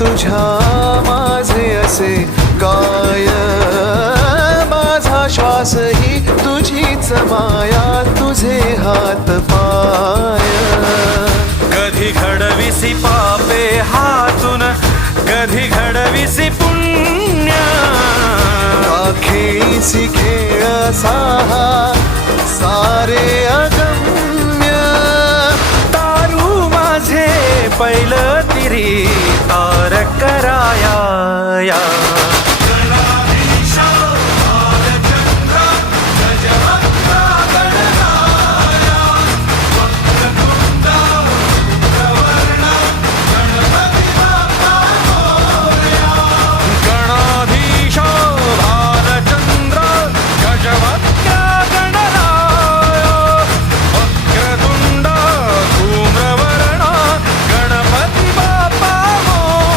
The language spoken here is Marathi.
तुझ्या माझे असे काय, माझा श्वासही तुझीच माया, तुझे हात पाय. कधी घडविसी पापे हातून, कधी घडविसी पुण्य, खेळीसी खेळ साहा सारे अगम्य. तारू माझे पहिलं